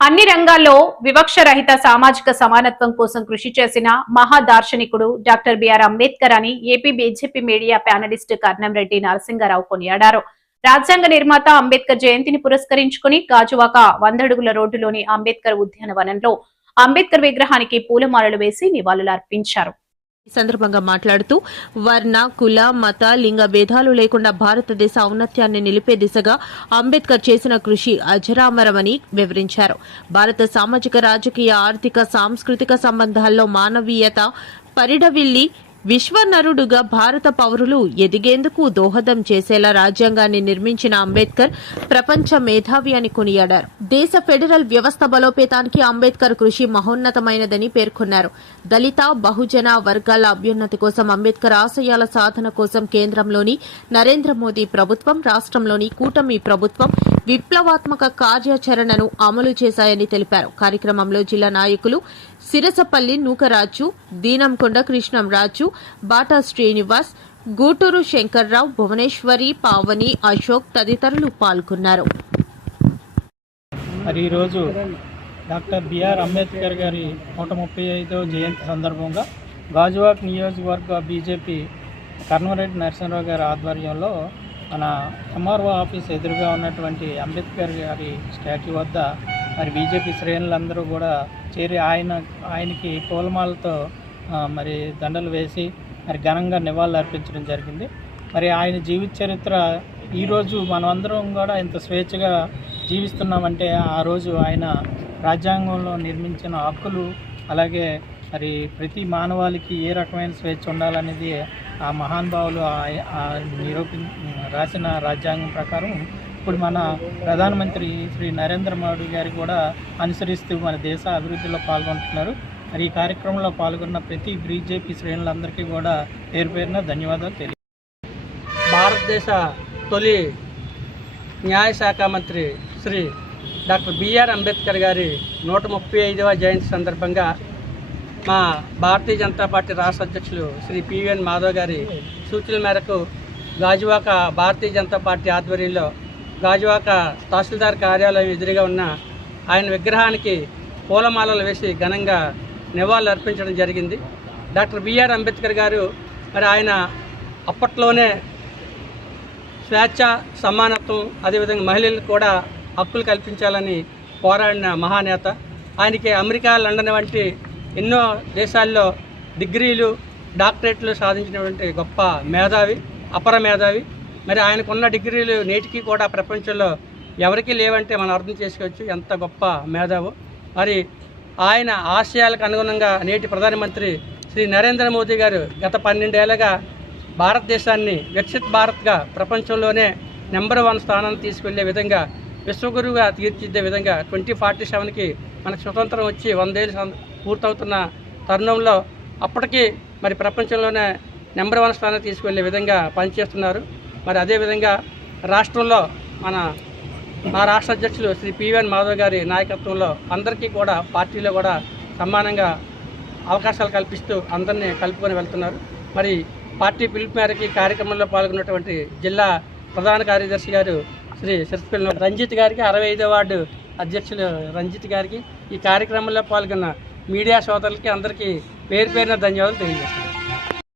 అన్ని రంగాల్లో వివక్ష రహిత సామాజిక సమానత్వం కోసం కృషి చేసిన మహా దార్శనికుడు డాక్టర్ బిఆర్ అంబేద్కర్ అని AP BJP media panelist Karnamreddy Narasingarao కొనియాడారు. రాజ్యాంగ నిర్మాత అంబేద్కర్ జయంతిని పురస్కరించుకుని గాజువాక 100 అడుగుల రోడ్డులోని అంబేద్కర్ ఉద్యానవనంలో అంబేద్కర్ విగ్రహానికి పూలమాలలు వేసి నివాళులర్పించారు. ఈ సందర్భంగా మాట్లాడుతూ వర్ణ, కుల, మత, లింగ భేదాలు లేకుండా భారతదేశ ఔన్నత్యాన్ని నిలిపే దిశగా అంబేద్కర్ చేసిన కృషి అజరామరమని వివరించారు. భారత సామాజిక, రాజకీయ, ఆర్థిక, సాంస్కృతిక సంబంధాల్లో మానవీయత పరిఢవిల్లి విశ్వనరుడుగా భారత పౌరులు ఎదిగేందుకు దోహదం చేసేలా రాజ్యాంగాన్ని నిర్మించిన అంబేద్కర్ ప్రపంచ మేధావి అని కొనియాడారు. దేశ ఫెడరల్ వ్యవస్థ బలోపేతానికి అంబేద్కర్ కృషి మహోన్నతమైనదని పేర్కొన్నారు. దళిత, బహుజన వర్గాల అభ్యున్నతి కోసం అంబేద్కర్ ఆశయాల సాధన కోసం కేంద్రంలోని నరేంద్ర మోదీ ప్రభుత్వం, రాష్ట్రంలోని కూటమి ప్రభుత్వం విప్లవాత్మక కార్యాచరణను అమలు చేశాయని తెలిపారు. కార్యక్రమంలో జిల్లా నాయకులు సిరసపల్లి నూకరాజు, దీనంకొండ కృష్ణంరాజు, బాటా శ్రీనివాస్, గూటూరు శంకర్రావు, భువనేశ్వరి, పావని, అశోక్ తదితరులు పాల్గొన్నారు. మరి ఈరోజు డాక్టర్ బిఆర్ అంబేద్కర్ గారి 135వ జయంతి సందర్భంగా గాజువాక్ నియోజకవర్గ బీజేపీ కర్నంరెడ్డి నరసింహారావు గారి ఆధ్వర్యంలో మన ఎంఆర్ఓ ఆఫీస్ ఎదురుగా ఉన్నటువంటి అంబేద్కర్ గారి స్టాట్యూ వద్ద మరి బీజేపీ శ్రేణులందరూ కూడా చేరి ఆయనకి పూలమాలతో మరి దండలు వేసి మరి ఘనంగా నివాళులు అర్పించడం జరిగింది. మరి ఆయన జీవిత చరిత్ర ఈరోజు మనమందరం కూడా ఇంత స్వేచ్ఛగా జీవిస్తున్నామంటే ఆ రోజు ఆయన రాజ్యాంగంలో నిర్మించిన హక్కులు, అలాగే మరి ప్రతి మానవాళికి ఏ రకమైన స్వేచ్ఛ ఉండాలనేది ఆ మహానుభావులు రాసిన రాజ్యాంగం ప్రకారం ఇప్పుడు మన ప్రధానమంత్రి శ్రీ నరేంద్ర మోడీ గారు కూడా అనుసరిస్తూ మన దేశ అభివృద్ధిలో పాల్గొంటున్నారు. మరి ఈ కార్యక్రమంలో పాల్గొన్న ప్రతి బీజేపీ శ్రేణులందరికీ కూడా పేరు పేరున ధన్యవాదాలు తెలియ. భారతదేశ తొలి న్యాయశాఖ మంత్రి శ్రీ డాక్టర్ బిఆర్ అంబేద్కర్ గారి 135వ జయంతి సందర్భంగా మా భారతీయ జనతా పార్టీ రాష్ట్ర అధ్యక్షులు శ్రీ పివిఎన్ మాధవ్ గారి సూచనల మేరకు గాజువాక భారతీయ జనతా పార్టీ ఆధ్వర్యంలో గాజువాక తహసీల్దార్ కార్యాలయం ఎదురుగా ఉన్న ఆయన విగ్రహానికి పూలమాలలు వేసి ఘనంగా నివాళులు అర్పించడం జరిగింది. డాక్టర్ బిఆర్ అంబేద్కర్ గారు మరి ఆయన అప్పట్లోనే స్వేచ్ఛ, సమానత్వం, అదేవిధంగా మహిళలకు కూడా హక్కులు కల్పించాలని పోరాడిన మహానేత. ఆయనకి అమెరికా, లండన్ వంటి ఎన్నో దేశాల్లో డిగ్రీలు, డాక్టరేట్లు సాధించినటువంటి గొప్ప మేధావి, అపర మేధావి. మరి ఆయనకున్న డిగ్రీలు నేటికి కూడా ప్రపంచంలో ఎవరికీ లేవంటే మనం అర్థం చేసుకోవచ్చు ఎంత గొప్ప మేధావో. మరి ఆయన ఆశయాలకు అనుగుణంగా నేటి ప్రధానమంత్రి శ్రీ నరేంద్ర మోదీ గారు గత 12 ఏళ్లుగా భారతదేశాన్ని వికసిత్ భారత్గా ప్రపంచంలోనే నెంబర్ 1 స్థానాన్ని తీసుకెళ్లే విధంగా, విశ్వగురువుగా తీర్చిదిద్దే విధంగా 2047కి మనకు స్వతంత్రం వచ్చి 100 ఏళ్ళు పూర్తవుతున్న తరుణంలో అప్పటికి మరి ప్రపంచంలోనే నెంబర్ 1 స్థానం తీసుకువెళ్ళే విధంగా పనిచేస్తున్నారు. మరి అదేవిధంగా రాష్ట్రంలో మా రాష్ట్ర అధ్యక్షులు శ్రీ పివిఎన్ మాధవ్ గారి నాయకత్వంలో అందరికీ కూడా పార్టీలో కూడా సమానంగా అవకాశాలు కల్పిస్తూ అందరినీ కలుపుకొని వెళ్తున్నారు. మరి పార్టీ పిలుపు మేరకి కార్యక్రమంలో పాల్గొన్నటువంటి జిల్లా ప్రధాన కార్యదర్శి గారు శ్రీ సిరసపల్లి రంజిత్ గారికి, 65వ వార్డు అధ్యక్షులు రంజిత్ గారికి, ఈ కార్యక్రమంలో పాల్గొన్న మీడియా సోదరులకి అందరికీ పేరు పేరున ధన్యవాదాలు తెలియజేస్తున్నాను.